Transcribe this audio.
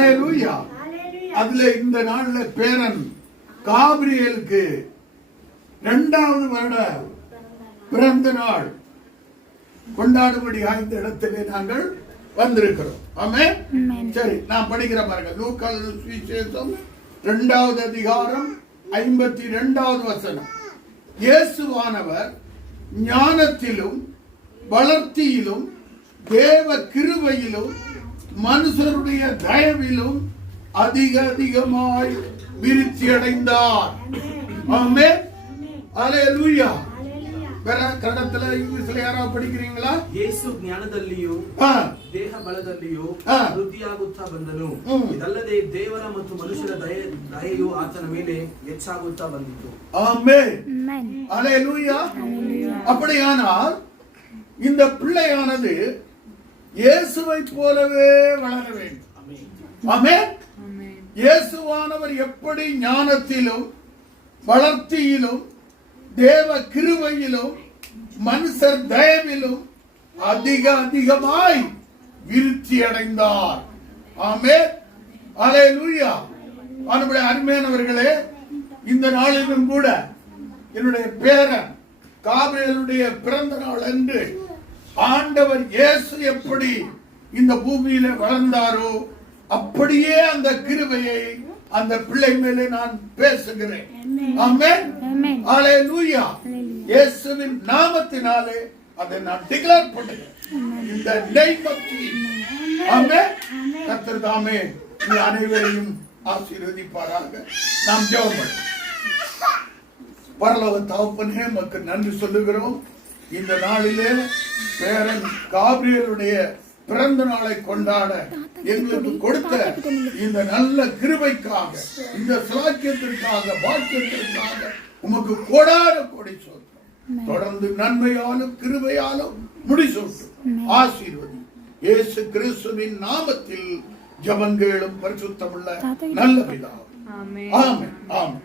அல்லேலூயா. அதுல இந்த நாள்ல பேரன் காபிரியலுக்கு 2வது வருட பிறந்த நாள் கொண்டாடும்படியாக இந்த இடத்திலே நாங்கள் வந்திருக்கிறோம். ஆமென். சரி, நான் படிக்கிற பாருங்க. லூக்கா சுவிசேஷம் 2வது அதிகாரம் 52வது வசனம். இயேசுவானவர் ஞானத்திலும் வளர்ச்சியிலும் தேவ கிருபையிலும் மனுஷருடைய தயவிலும் அதிகமாய் விருத்தி அடைந்தார். ஆமென். அல்லேலூயா. ಬೇರೆ ಕನ್ನಡದಲ್ಲಿ ಇಂಗ್ಲಿಷಲ್ಲಿ ಯಾರು படிக்கிறீங்களா? ಯೇಸು ಜ್ಞಾನದಲ್ಲಿಯೂ ದೇಹ ಬಲದಲ್ಲಿಯೂ ವೃದ್ಧಿಯಾಗುತ್ತಾ ಬಂದನು. ಇದಲ್ಲದೆ ದೇವರ ಮತ್ತು ಮನುಷ್ಯರ ದಯೆಯು ಆತನ ಮೇಲೆ ಹೆಚ್ಚಾಗುತ್ತಾ ಬಂದಿತು. ஆமென். அல்லேலூயா. அப்படியானால் இந்த பிள்ளையானது இயேசுவை போலவே வளர வேண்டும். ஆமென். இயேசுவானவர் எப்படி ஞானத்திலும் வளர்ச்சியிலும் தேவ கிருபையிலும் மனுஷர் தயவிலும் அதிகமாய் விருத்தி அடைந்தார். ஆமென். அல்லேலூயா. நம்முடைய அருமையானவர்களே, இந்த நாளிலும் கூட என்னுடைய பேரன் காபிரியலுடைய பிறந்த நாள் அன்று ஆண்டவர் இயேசு எப்படி இந்த பூமியில வளர்ந்தாரோ அப்படியே அந்த கிருபையை அந்த பிள்ளை மேலே நான் பேசுகிறேன். ஆமென். அல்லேலூயா. இயேசுவின் நாமத்தினாலே அதை நான் டிக்ளேர் பண்ணுகிறேன். இந்த நேம் ஆஃப் ஜீசஸ். ஆமென். கர்த்தர் தாமே உங்கள் அனைவரையும் ஆசீர்வதிப்பாராக. நாம் ஜெபம் பண்ணுவோம். பரலோக தகப்பனே, உமக்கு நன்றி சொல்லுகிறோம். இந்த நாளிலே பேரன் காபிரியலுடைய பிறந்த நாளை கொண்டாட எங்களுக்கு கொடுத்த இந்த நல்ல கிருபைக்காக, இந்த சிலாக்கியத்திற்காக, பாக்கியத்திற்காக உமக்கு கோடான கோடி சொல்றோம். தொடர்ந்து நன்மையாலும் கிருபையாலும் முடிசூட்டும். ஆசீர்வதி. இயேசு கிறிஸ்துவின் நாமத்தில் ஜெபங்களும் பரிசுத்தமுள்ள நல்ல பிதாவே. ஆமென். ஆமென். ஆமென்.